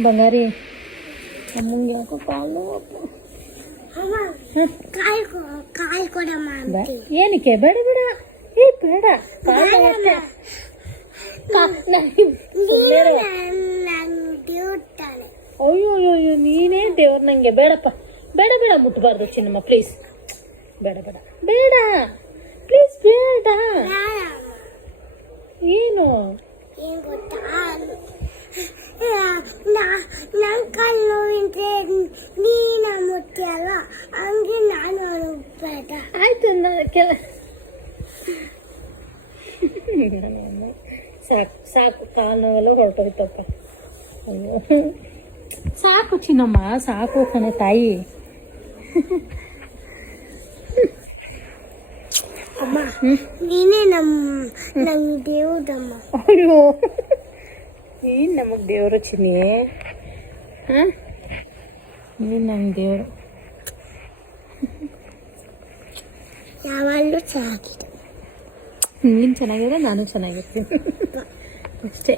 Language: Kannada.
ಬಂಗಾರಿ ಅಮ್ಮಂಗೆ ಯಾಕೋ ಕಾಲು ಏನಕ್ಕೆ ಬೇಡ ಬೇಡ ಏ ಬೇಡ ಕಾಲು ಅಯ್ಯೋ ಅಯ್ಯೋ ನೀನೇ ದೇವ್ರ ನಂಗೆ ಬೇಡಪ್ಪ ಬೇಡ ಬೇಡ ಮುಟ್ಬಾರ್ದು ಚಿನ್ನಮ್ಮ ಪ್ಲೀಸ್ ಬೇಡ ಬೇಡ ಬೇಡ ಪ್ಲೀಸ್ ಬೇಡ ಏನು ನನ್ನ ಕಾಲು ನೋವಿದ್ರೆ ನೀನ ಮುಟ್ಟಿಯಲ್ಲ ಹಂಗೆ ನಾನು ಬೇಡ ಆಯ್ತು ಸಾಕು ಸಾಕು ಕಾಲು ನೋವೆಲ್ಲ ಹೊರಟೋಯ್ತಪ್ಪ ಅಯ್ಯೋ ಸಾಕು ಚಿನ್ನಮ್ಮ ಸಾಕು ಕಣೆ ತಾಯಿ ಅಮ್ಮ ನೀನೇ ನಮ್ಮ ದೇವ್ರಮ್ಮ ಅಯ್ಯೋ ನೀನು ನಮಗೆ ದೇವರು ಚಿನ್ನಿ ಹಾಂ ನೀನು ನಮ್ಮ ದೇವರು ಯಾವಾಗಲೂ ಚೆನ್ನಾಗಿದೆ ನೀನು ಚೆನ್ನಾಗಿದ್ರೆ ನಾನು ಚೆನ್ನಾಗಿರ್ತೀನಿ ಅಷ್ಟೇ